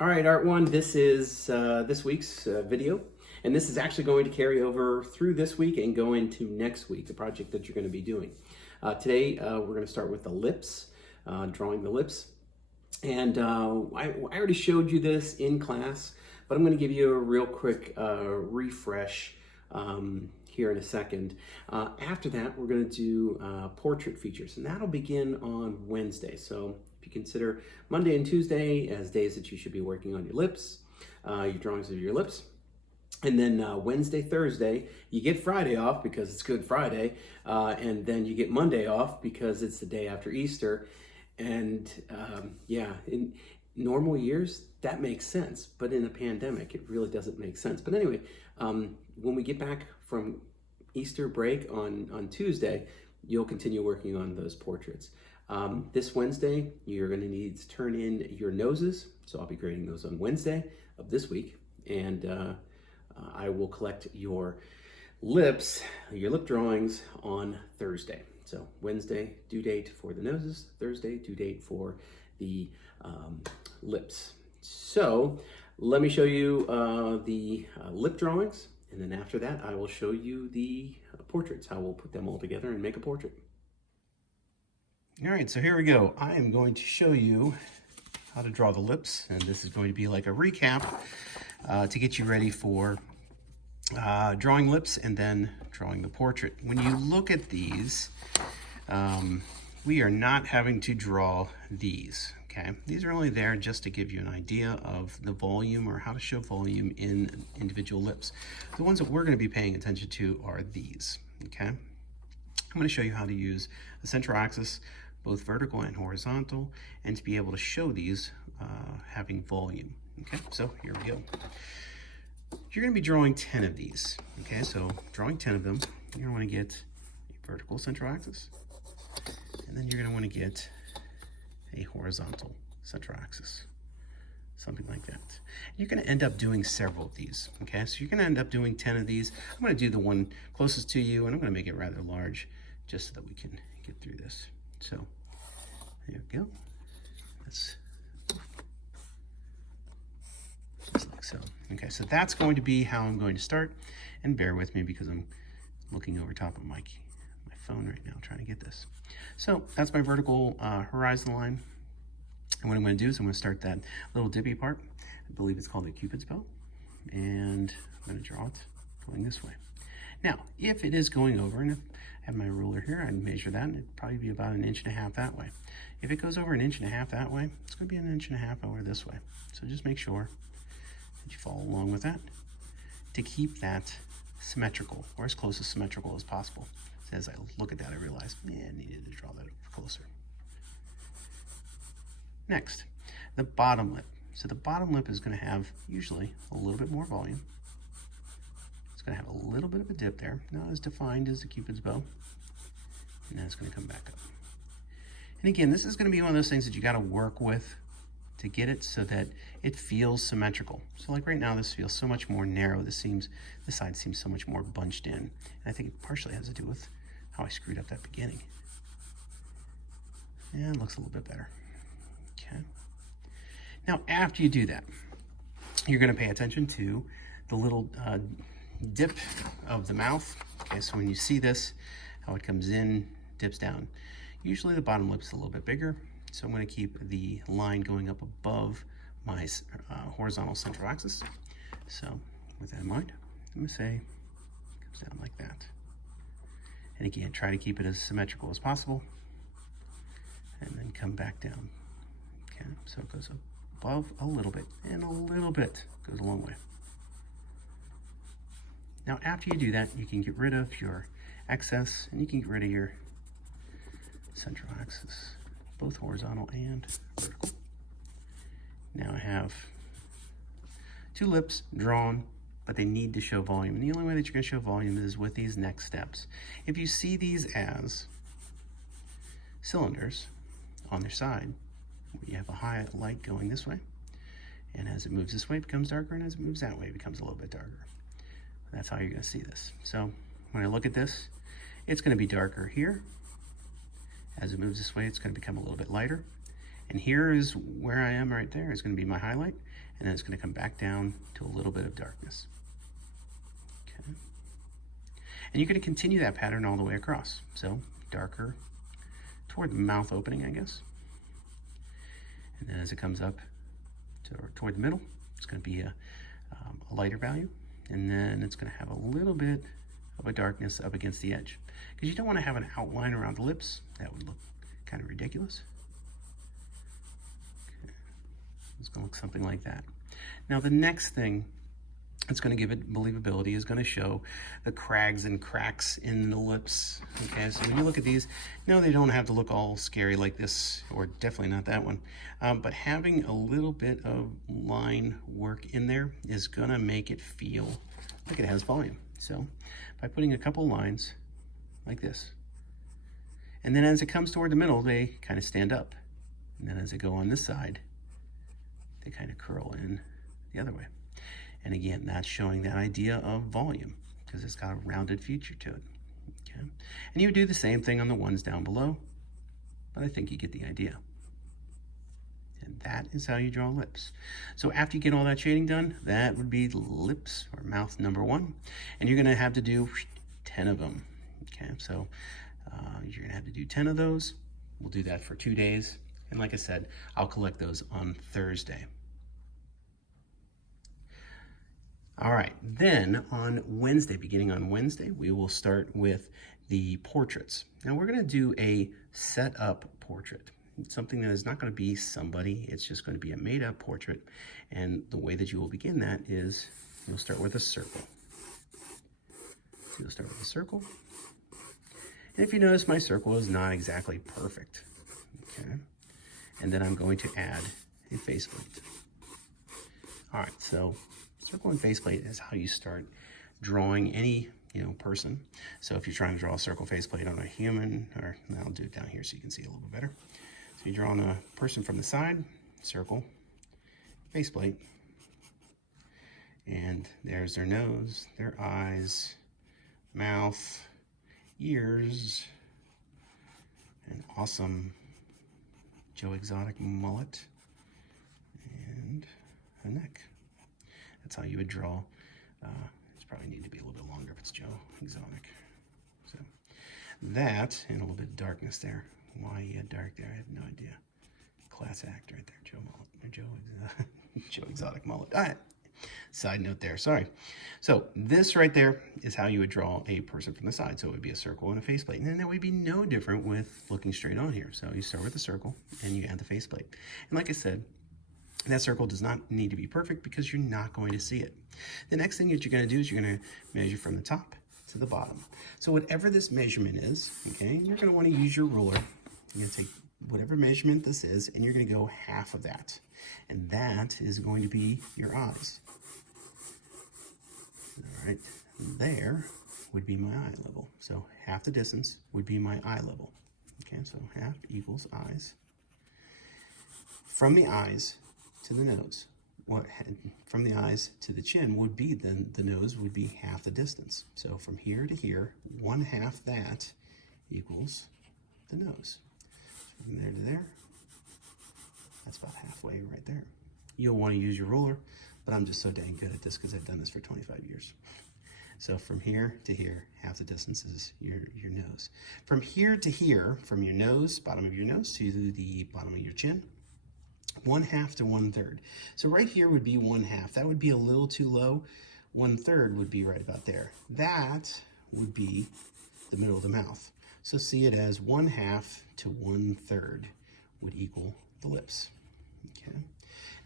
All right, Art One, this is this week's video, and this is actually going to carry over through this week and go into next week, the project that you're going to be doing. Today, we're going to start with the lips, drawing the lips. And I already showed you this in class, but I'm going to give you a real quick refresh here in a second. After that, we're going to do portrait features, and that'll begin on Wednesday. So if you consider Monday and Tuesday as days that you should be working on your lips, your drawings of your lips. And then Wednesday, Thursday, you get Friday off because it's Good Friday. And then you get Monday off because it's the day after Easter. And yeah, in normal years, that makes sense. But in a pandemic, it really doesn't make sense. But anyway, when we get back from Easter break on Tuesday, you'll continue working on those portraits. This Wednesday, you're going to need to turn in your noses. So I'll be grading those on Wednesday of this week. And I will collect your lips, your lip drawings on Thursday. So Wednesday, due date for the noses, Thursday, due date for the lips. So let me show you the lip drawings, and then after that, I will show you the portraits, how we'll put them all together and make a portrait. All right, so here we go. I am going to show you how to draw the lips, and this is going to be like a recap to get you ready for drawing lips and then drawing the portrait. When you look at these, we are not having to draw these, okay? These are only there just to give you an idea of the volume or how to show volume in individual lips. The ones that we're going to be paying attention to are these, okay? I'm going to show you how to use the central axis, both vertical and horizontal, and to be able to show these having volume, okay? So here we go. You're going to be drawing 10 of these, okay? So drawing 10 of them, you're going to want to get a vertical central axis, and then you're going to want to get a horizontal central axis, something like that. You're going to end up doing several of these, okay? So you're going to end up doing 10 of these. I'm going to do the one closest to you, and I'm going to make it rather large just so that we can get through this. So there we go. That's just like so. Okay, so that's going to be how I'm going to start, and bear with me because I'm looking over top of my phone right now trying to get this. So that's my vertical horizon line, and what I'm going to do is I'm going to start that little dippy part. I believe it's called a Cupid's bow, and I'm going to draw it going this way. Now, if it is going over, and if I have my ruler here, I'd measure that, and it'd probably be about 1.5 inches that way. If it goes over 1.5 inches that way, it's going to be 1.5 inches over this way. So just make sure that you follow along with that to keep that symmetrical, or as close as symmetrical as possible. So as I look at that, I realize, yeah, I needed to draw that over closer. Next, the bottom lip. So the bottom lip is going to have usually a little bit more volume. It's going to have a little bit of a dip there, not as defined as the Cupid's bow, and then it's going to come back up. And again, this is going to be one of those things that you got to work with to get it so that it feels symmetrical. So like right now, this feels so much more narrow. This side seems so much more bunched in. And I think it partially has to do with how I screwed up that beginning. And it looks a little bit better. Okay. Now, after you do that, you're going to pay attention to the little dip of the mouth. Okay, so when you see this, how it comes in, dips down. Usually the bottom lip's a little bit bigger. So I'm going to keep the line going up above my horizontal central axis. So with that in mind, I'm going to say it comes down like that. And again, try to keep it as symmetrical as possible. And then come back down. Okay, so it goes above a little bit, and a little bit goes a long way. Now after you do that, you can get rid of your excess, and you can get rid of your central axis, both horizontal and vertical. Now I have 2 lips drawn, but they need to show volume. And the only way that you're going to show volume is with these next steps. If you see these as cylinders on their side, you have a high light going this way, and as it moves this way, it becomes darker, and as it moves that way, it becomes a little bit darker. That's how you're going to see this. So when I look at this, it's going to be darker here. As it moves this way, it's going to become a little bit lighter. And here is where I am right there. It's going to be my highlight, and then it's going to come back down to a little bit of darkness. Okay. And you're going to continue that pattern all the way across. So darker toward the mouth opening, I guess. And then as it comes up toward the middle, it's going to be a lighter value. And then it's going to have a little bit of a darkness up against the edge. Because you don't want to have an outline around the lips. That would look kind of ridiculous. Okay. It's going to look something like that. Now the next thing that's going to give it believability is going to show the crags and cracks in the lips. Okay, so when you look at these, no, they don't have to look all scary like this, or definitely not that one. But having a little bit of line work in there is going to make it feel like it has volume. So by putting a couple lines like this, and then as it comes toward the middle, they kind of stand up. And then as they go on this side, they kind of curl in the other way. And again, that's showing that idea of volume because it's got a rounded feature to it. Okay. And you would do the same thing on the ones down below, but I think you get the idea. And that is how you draw lips. So after you get all that shading done, that would be lips or mouth number 1. And you're going to have to do 10 of them. Okay, so you're going to have to do 10 of those. We'll do that for 2 days. And like I said, I'll collect those on Thursday. All right, then on Wednesday, beginning on Wednesday, we will start with the portraits. Now we're gonna do a set up portrait. It's something that is not gonna be somebody, it's just gonna be a made up portrait. And the way that you will begin that is you'll start with a circle. So you'll start with a circle. And if you notice, my circle is not exactly perfect, okay? And then I'm going to add a faceplate. All right, so circle and faceplate is how you start drawing any, person. So if you're trying to draw a circle faceplate on a human, or I'll do it down here so you can see a little bit better. So you're drawing a person from the side, circle, faceplate, and there's their nose, their eyes, mouth, ears, an awesome Joe Exotic mullet, and a neck. That's how you would draw. It's probably need to be a little bit longer if it's Joe Exotic. So that, and a little bit of darkness there. Why he had dark there, I have no idea. Class act right there, Joe Mullet, or Joe Exotic mullet. All right, side note there, sorry. So this right there is how you would draw a person from the side. So it would be a circle and a faceplate. And then that would be no different with looking straight on here. So you start with the circle and you add the faceplate. And like I said, that circle does not need to be perfect because you're not going to see it. The next thing that you're going to do is you're going to measure from the top to the bottom. So whatever this measurement is, okay, you're going to want to use your ruler. You're going to take whatever measurement this is, and you're going to go half of that. And that is going to be your eyes. All right, there would be my eye level. So half the distance would be my eye level. Okay, so half equals eyes. From the eyes to the nose, from the eyes to the chin would be, then the nose would be half the distance. So from here to here, 1/2 that equals the nose. From there to there, that's about halfway right there. You'll want to use your ruler, but I'm just so dang good at this because I've done this for 25 years. So from here to here, half the distance is your nose. From here to here, from your nose, bottom of your nose, to the bottom of your chin, 1/2 to 1/3. So right here would be 1/2. That would be a little too low. 1/3 would be right about there. That would be the middle of the mouth. So see it as 1/2 to 1/3 would equal the lips. Okay.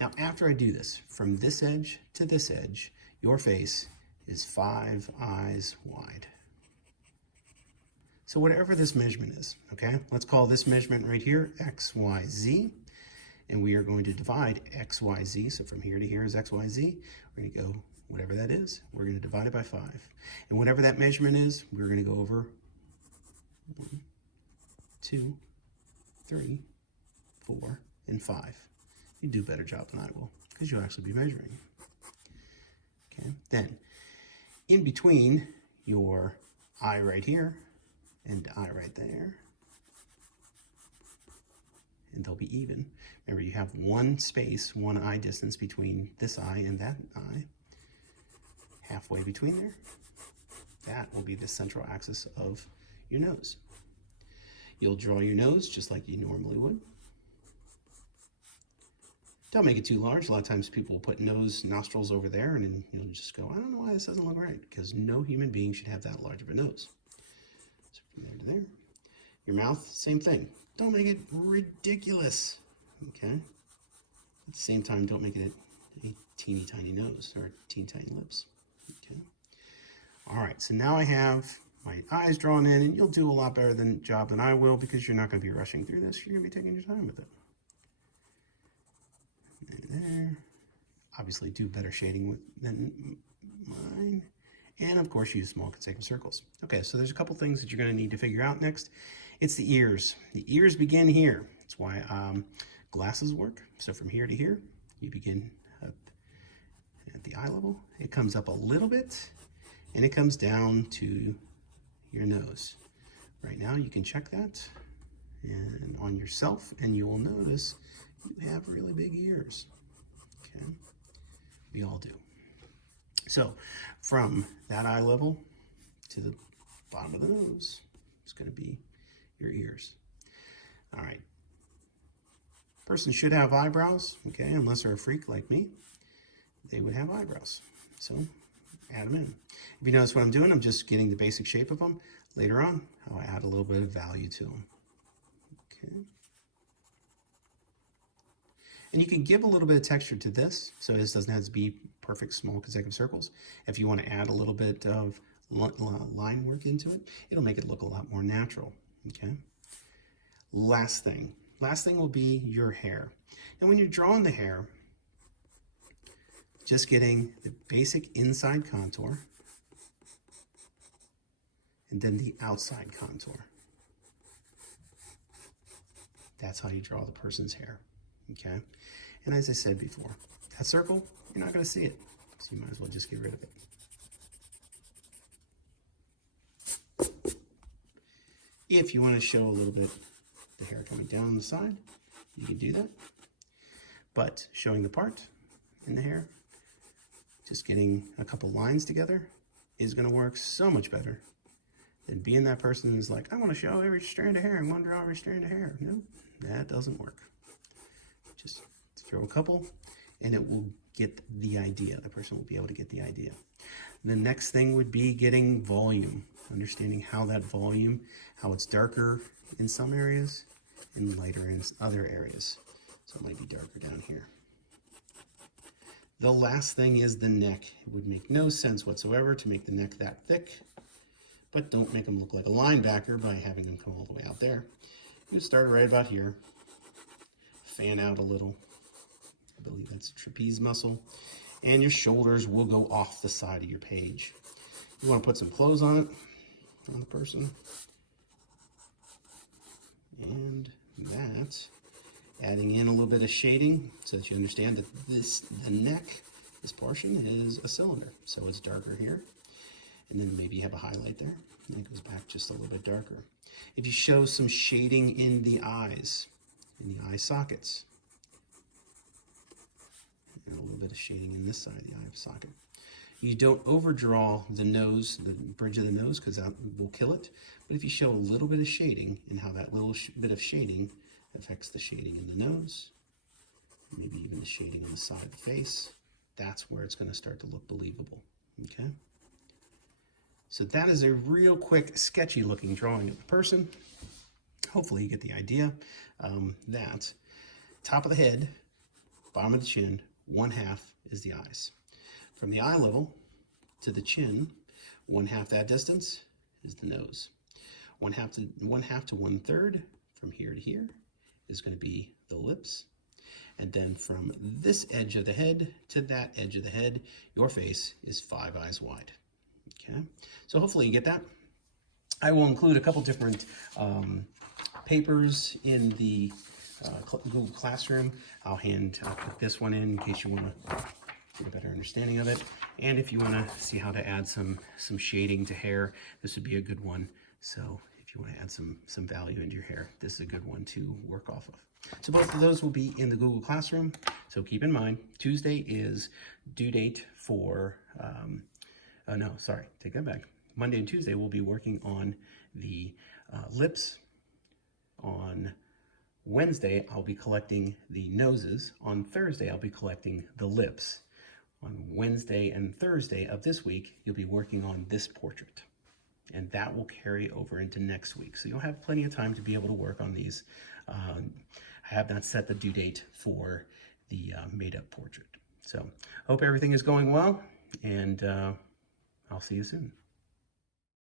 Now after I do this, from this edge to this edge, your face is 5 eyes wide. So whatever this measurement is, okay, let's call this measurement right here X, Y, Z. And we are going to divide X, Y, Z. So from here to here is X, Y, Z. We're going to go, whatever that is, we're going to divide it by 5. And whatever that measurement is, we're going to go over 1, 2, 3, 4, and 5. You do a better job than I will, because you'll actually be measuring. Okay, then in between your eye right here and eye right there, and they'll be even. Remember, you have one space, one eye distance between this eye and that eye. Halfway between there, that will be the central axis of your nose. You'll draw your nose just like you normally would. Don't make it too large. A lot of times people will put nostrils over there, and then you'll just go, I don't know why this doesn't look right, because no human being should have that large of a nose. So from there to there. Your mouth, same thing. Don't make it ridiculous, okay? At the same time, don't make it a teeny tiny nose or teeny tiny lips, okay? All right, so now I have my eyes drawn in, and you'll do a lot better job than I will, because you're not going to be rushing through this. You're going to be taking your time with it. There. Obviously do better shading than mine. And of course use small consecutive circles. Okay, so there's a couple things that you're going to need to figure out next. It's the ears. The ears begin here. That's why glasses work. So from here to here, you begin up at the eye level. It comes up a little bit, and it comes down to your nose. Right now you can check that and on yourself, and you will notice you have really big ears, okay? We all do. So from that eye level to the bottom of the nose, it's gonna be your ears. All right. Person should have eyebrows, okay? Unless they're a freak like me, they would have eyebrows. So add them in. If you notice what I'm doing, I'm just getting the basic shape of them. Later on, I'll add a little bit of value to them, okay? And you can give a little bit of texture to this, so this doesn't have to be perfect small consecutive circles. If you want to add a little bit of line work into it, it'll make it look a lot more natural, okay? Last thing will be your hair. And when you're drawing the hair, just getting the basic inside contour and then the outside contour. That's how you draw the person's hair. Okay, and as I said before, that circle, you're not going to see it, so you might as well just get rid of it. If you want to show a little bit the hair coming down the side, you can do that. But showing the part in the hair, just getting a couple lines together is going to work so much better than being that person who's like, I want to show every strand of hair, I want to draw every strand of hair. No, that doesn't work. Just throw a couple, and it will get the idea. The person will be able to get the idea. The next thing would be getting volume, understanding how that volume, how it's darker in some areas and lighter in other areas. So it might be darker down here. The last thing is the neck. It would make no sense whatsoever to make the neck that thick, but don't make them look like a linebacker by having them come all the way out there. You start right about here. Fan out a little. I believe that's a trapeze muscle. And your shoulders will go off the side of your page. You want to put some clothes on it, on the person. And that, adding in a little bit of shading so that you understand that the neck, this portion is a cylinder. So it's darker here. And then maybe you have a highlight there. And it goes back just a little bit darker. If you show some shading in the eyes, in the eye sockets, and a little bit of shading in this side of the eye socket. You don't overdraw the nose, the bridge of the nose, because that will kill it. But if you show a little bit of shading and how that little bit of shading affects the shading in the nose, maybe even the shading on the side of the face, that's where it's going to start to look believable, okay? So that is a real quick, sketchy looking drawing of the person. Hopefully you get the idea. That top of the head, bottom of the chin, 1/2 is the eyes. From the eye level to the chin, 1/2 that distance is the nose. 1/2 to 1/3 from here to here is going to be the lips. And then from this edge of the head to that edge of the head, your face is 5 eyes wide. Okay, so hopefully you get that. I will include a couple different papers in the Google Classroom. I'll put this one in case you want to get a better understanding of it. And if you want to see how to add some shading to hair, this would be a good one. So if if you want to add some value into your hair, this is a good one to work off of. So both of those will be in the Google Classroom. So keep in mind, Tuesday is due date for, no, sorry, take that back. Monday and Tuesday we'll be working on the lips. On Wednesday, I'll be collecting the noses. On Thursday, I'll be collecting the lips. On Wednesday and Thursday of this week, you'll be working on this portrait. And that will carry over into next week. So you'll have plenty of time to be able to work on these. I have not set the due date for the made-up portrait. So hope everything is going well, and I'll see you soon.